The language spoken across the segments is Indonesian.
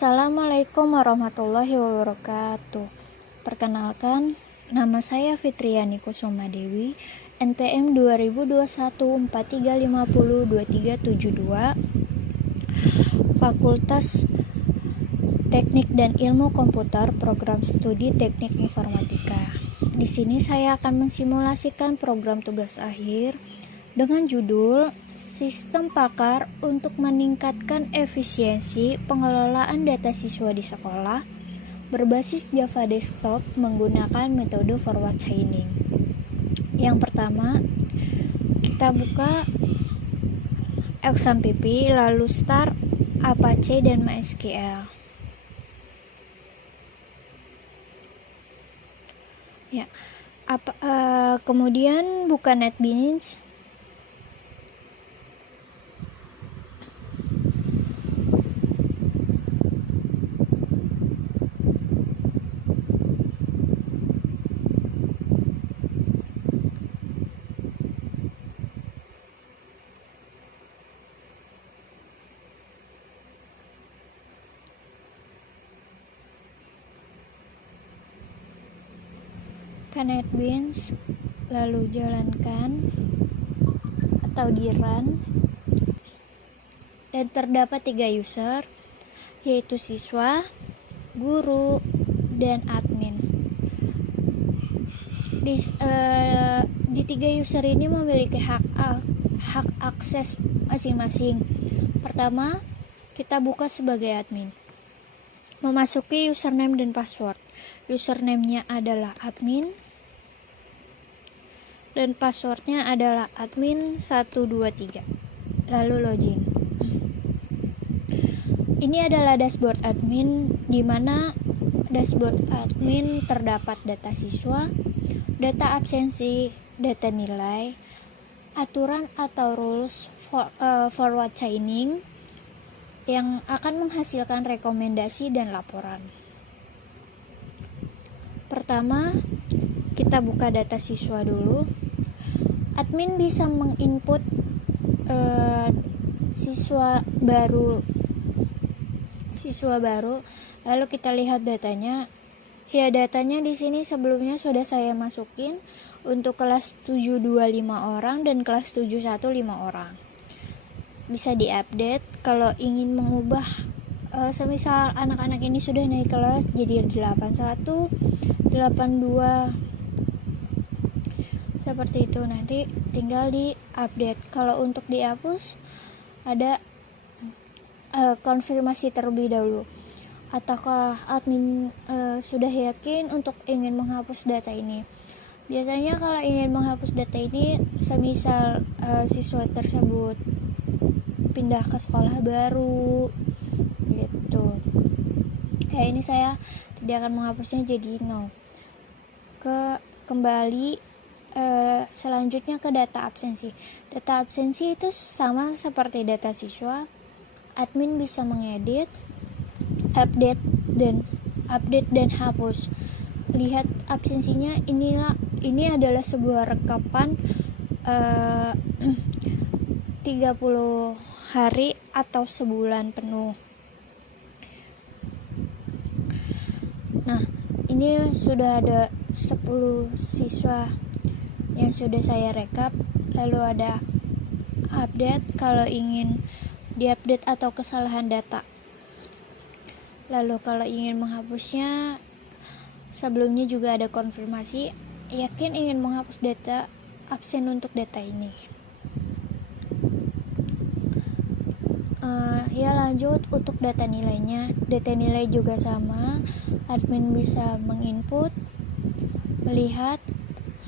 Assalamualaikum warahmatullahi wabarakatuh. Perkenalkan, nama saya Fitriani Kusuma Dewi, NPM 2021 43502372, Fakultas Teknik dan Ilmu Komputer, Program Studi Teknik Informatika. Di sini saya akan mensimulasikan program tugas akhir dengan judul Sistem Pakar untuk meningkatkan efisiensi pengelolaan data siswa di sekolah berbasis Java Desktop menggunakan metode forward chaining. Yang pertama, kita buka XAMPP, lalu start Apache dan MySQL. Kemudian buka NetBeans. Ke NetBeans, lalu jalankan atau di run, dan terdapat 3 user, yaitu siswa, guru, dan admin. Di 3 user ini memiliki hak akses masing-masing. Pertama, kita buka sebagai admin. Memasuki username dan password. Username-nya adalah admin dan passwordnya adalah admin123. Lalu login. Ini adalah dashboard admin, di mana dashboard admin terdapat data siswa, data absensi, data nilai, aturan atau rules forward chaining yang akan menghasilkan rekomendasi dan laporan. Pertama, kita buka data siswa dulu. Admin bisa menginput siswa baru, lalu kita lihat datanya. Ya, datanya di sini sebelumnya sudah saya masukin untuk kelas 725 orang dan kelas 71 5 orang. Bisa diupdate kalau ingin mengubah, semisal anak-anak ini sudah naik kelas jadi 81, 82 seperti itu, nanti tinggal di update. Kalau untuk dihapus ada konfirmasi terlebih dahulu, ataukah admin sudah yakin untuk ingin menghapus data ini. Biasanya kalau ingin menghapus data ini, semisal siswa tersebut pindah ke sekolah baru gitu. Ya, ini saya tidak akan menghapusnya jadi no. Kembali selanjutnya ke data absensi. Data absensi itu sama seperti data siswa. Admin bisa mengedit, update dan hapus. Lihat absensinya, ini adalah sebuah rekapan 30 hari atau sebulan penuh. Nah, ini sudah ada 10 siswa yang sudah saya rekap. Lalu ada update kalau ingin diupdate atau kesalahan data. Lalu kalau ingin menghapusnya, sebelumnya juga ada konfirmasi yakin ingin menghapus data absen untuk data ini. Ya, lanjut untuk data nilainya. Data nilai juga sama, admin bisa menginput, melihat,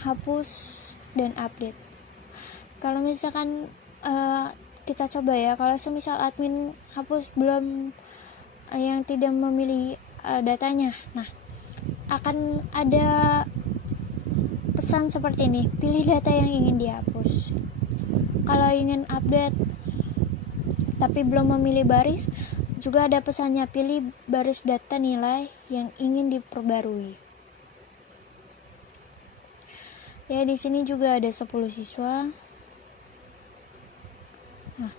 hapus, dan update. Kalau misalkan kita coba ya, kalau semisal admin hapus belum yang tidak memilih datanya, nah akan ada pesan seperti ini, pilih data yang ingin dihapus. Kalau ingin update tapi belum memilih baris, juga ada pesannya, pilih baris data nilai yang ingin diperbarui. Ya, di sini juga ada 10 siswa. Nah,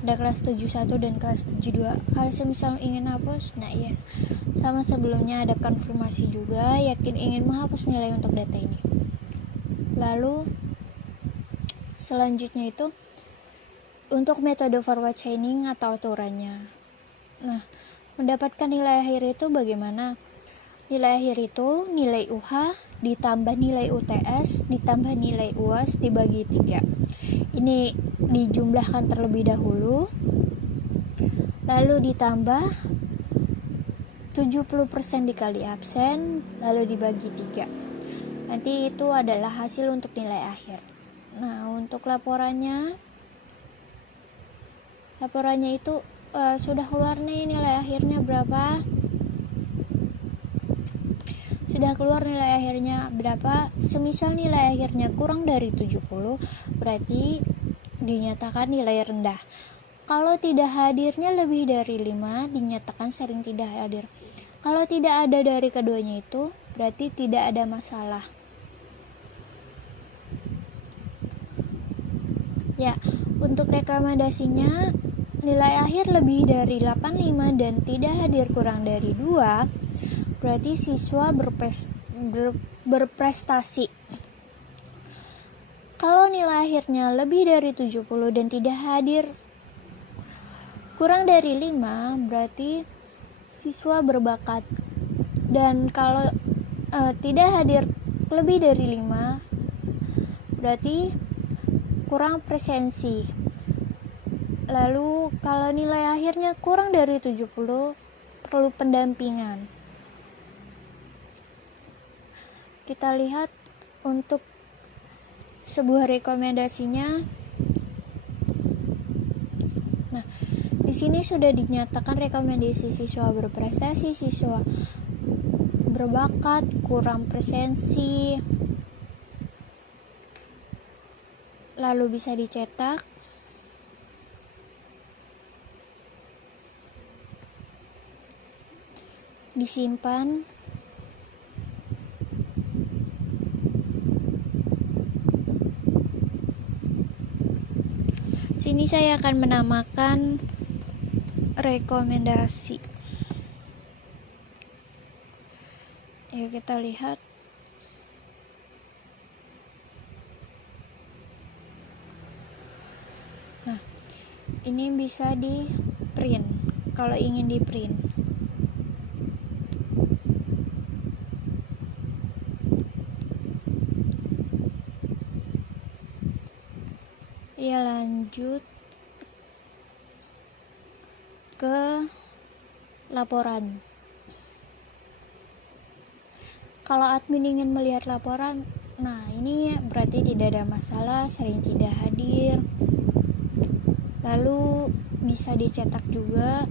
ada kelas 71 dan kelas 72. Kalau semisal ingin hapus, nah ya, sama sebelumnya ada konfirmasi juga, yakin ingin menghapus nilai untuk data ini. Lalu selanjutnya itu untuk metode forward chaining atau aturannya. Nah, mendapatkan nilai akhir itu bagaimana? Nilai akhir itu nilai UH ditambah nilai UTS ditambah nilai UAS dibagi 3. Ini dijumlahkan terlebih dahulu, lalu ditambah 70% dikali absen, lalu dibagi 3. Nanti itu adalah hasil untuk nilai akhir. Nah, untuk laporannya itu sudah keluar nih nilai akhirnya berapa. Sudah keluar nilai akhirnya berapa? Semisal nilai akhirnya kurang dari 70, berarti dinyatakan nilai rendah. Kalau tidak hadirnya lebih dari 5, dinyatakan sering tidak hadir. Kalau tidak ada dari keduanya itu, berarti tidak ada masalah. Ya, untuk rekomendasinya, nilai akhir lebih dari 85 dan tidak hadir kurang dari 2, berarti siswa berprestasi. Kalau nilai akhirnya lebih dari 70 dan tidak hadir kurang dari 5, berarti siswa berbakat. Dan kalau tidak hadir lebih dari 5, berarti kurang presensi. Lalu kalau nilai akhirnya kurang dari 70, perlu pendampingan. Kita lihat untuk sebuah rekomendasinya. Nah, di sini sudah dinyatakan rekomendasi siswa berprestasi, siswa berbakat, kurang presensi. Lalu bisa dicetak. Disimpan. Sini saya akan menamakan rekomendasi. Ya, kita lihat. Nah, ini bisa di print kalau ingin di print. Ya, lanjut ke laporan. Kalau admin ingin melihat laporan, nah ini berarti tidak ada masalah, sering tidak hadir. Lalu bisa dicetak juga,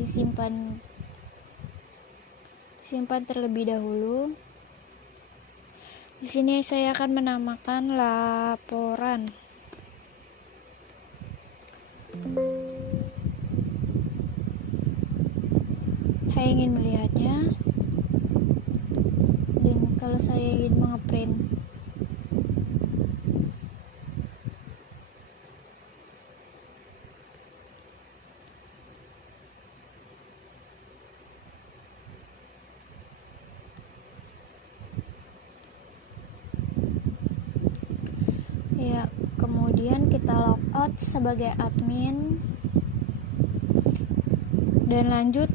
disimpan terlebih dahulu. Di sini saya akan menamakan laporan. Saya ingin melihatnya, dan kalau saya ingin mengeprint, ya, kemudian kita logout sebagai admin dan lanjut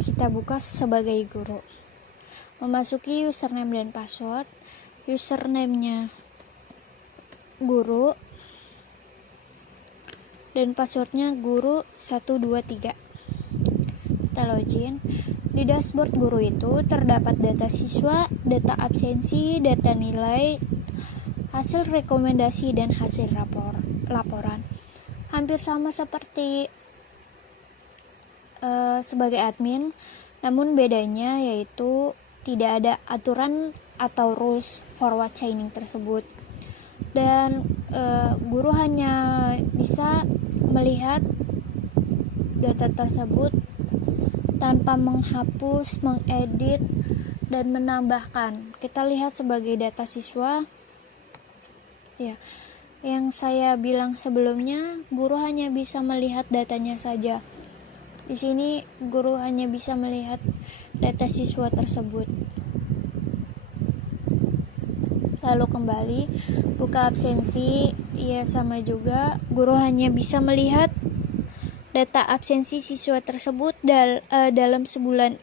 kita buka sebagai guru. Memasuki username dan password. Username-nya guru dan passwordnya guru 123. Kita login. Di dashboard guru itu terdapat data siswa, data absensi, data nilai, hasil rekomendasi, dan hasil laporan. Hampir sama seperti sebagai admin, namun bedanya yaitu tidak ada aturan atau rules forward chaining tersebut, dan guru hanya bisa melihat data tersebut tanpa menghapus, mengedit, dan menambahkan. Kita lihat sebagai data siswa, ya, Yang saya bilang sebelumnya, guru hanya bisa melihat datanya saja. Di sini guru hanya bisa melihat data siswa tersebut. Lalu kembali buka absensi, ya sama juga, guru hanya bisa melihat data absensi siswa tersebut dalam sebulan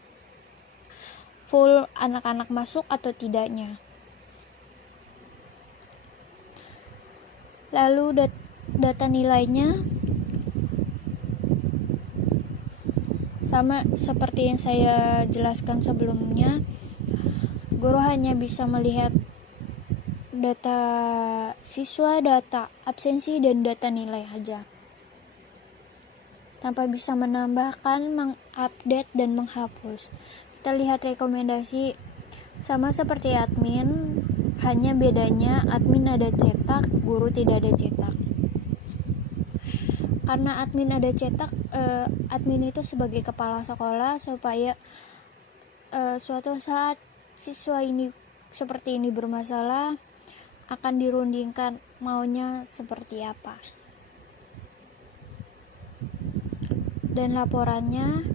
full anak-anak masuk atau tidaknya. Lalu data nilainya sama seperti yang saya jelaskan sebelumnya, guru hanya bisa melihat data siswa, data absensi, dan data nilai aja, tanpa bisa menambahkan, mengupdate, dan menghapus. Kita lihat rekomendasi, sama seperti admin, hanya bedanya admin ada cetak, guru tidak ada cetak. Karena admin ada cetak, admin itu sebagai kepala sekolah, supaya suatu saat siswa ini seperti ini bermasalah, akan dirundingkan maunya seperti apa. Dan laporannya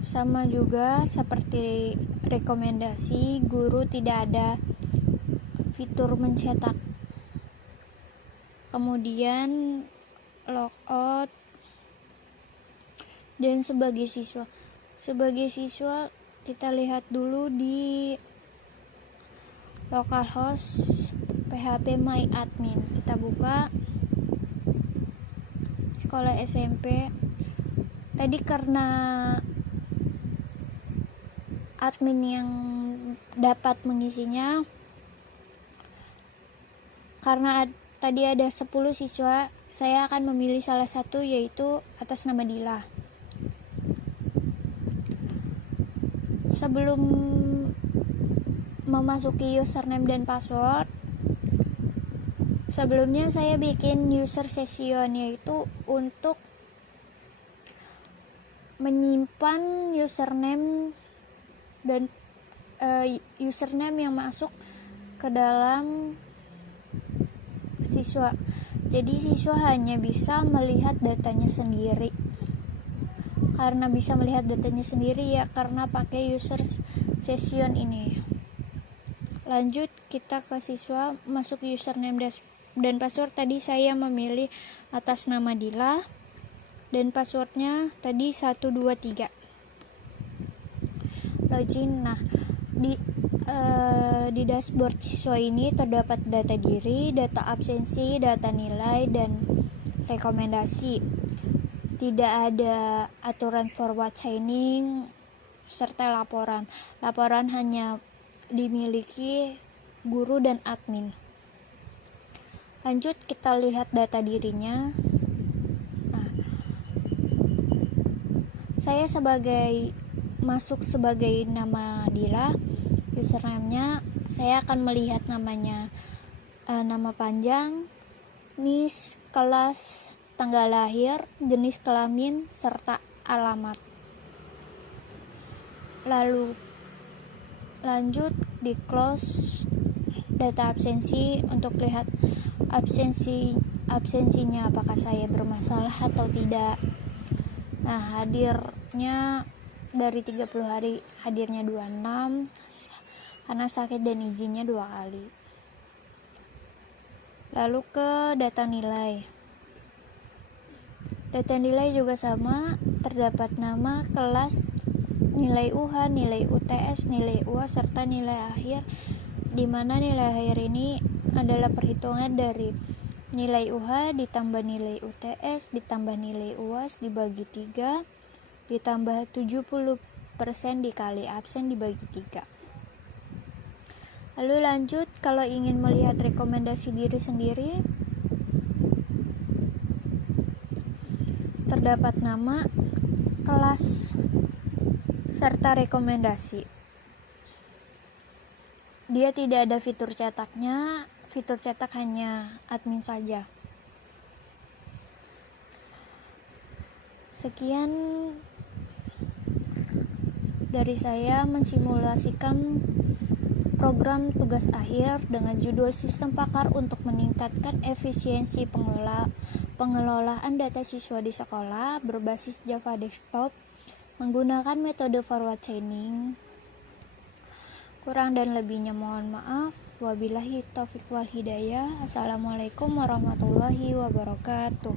sama juga seperti rekomendasi, guru tidak ada fitur mencetak. Kemudian logout. Dan sebagai siswa kita lihat dulu di localhost php my admin. Kita buka sekolah SMP. Tadi karena admin yang dapat mengisinya, karena tadi ada 10 siswa, saya akan memilih salah satu, yaitu atas nama Dila. Sebelum memasuki username dan password, sebelumnya saya bikin user session, yaitu untuk menyimpan username dan username yang masuk ke dalam siswa. Jadi siswa hanya bisa melihat datanya sendiri. Karena bisa melihat datanya sendiri, ya karena pakai user session ini. Lanjut kita ke siswa, masuk username dan password. Tadi saya memilih atas nama Dila, dan passwordnya tadi 123. Login. Nah, di dashboard siswa ini terdapat data diri, data absensi, data nilai, dan rekomendasi. Tidak ada aturan forward chaining serta laporan. Laporan hanya dimiliki guru dan admin. Lanjut kita lihat data dirinya. Nah, saya masuk sebagai nama Dila. Username-nya saya akan melihat namanya, nama panjang, NIS, kelas, tanggal lahir, jenis kelamin, serta alamat. Lalu lanjut di close data absensi untuk lihat absensinya apakah saya bermasalah atau tidak. Nah, hadirnya dari 30 hari, hadirnya 26 karena sakit dan izinnya 2 kali. Lalu ke data nilai. Data nilai juga sama, terdapat nama, kelas, nilai UH, nilai UTS, nilai UAS, serta nilai akhir, di mana nilai akhir ini adalah perhitungan dari nilai UH ditambah nilai UTS ditambah nilai UAS dibagi 3 ditambah 70% dikali absen dibagi 3. Lalu lanjut, kalau ingin melihat rekomendasi diri sendiri, terdapat nama, kelas, serta rekomendasi. Dia tidak ada fitur cetaknya, fitur cetak hanya admin saja. Sekian dari saya mensimulasikan program tugas akhir dengan judul Sistem Pakar untuk meningkatkan efisiensi pengelolaan data siswa di sekolah berbasis Java Desktop menggunakan metode forward chaining. Kurang dan lebihnya mohon maaf. Wabillahi taufiq wal hidayah. Assalamualaikum warahmatullahi wabarakatuh.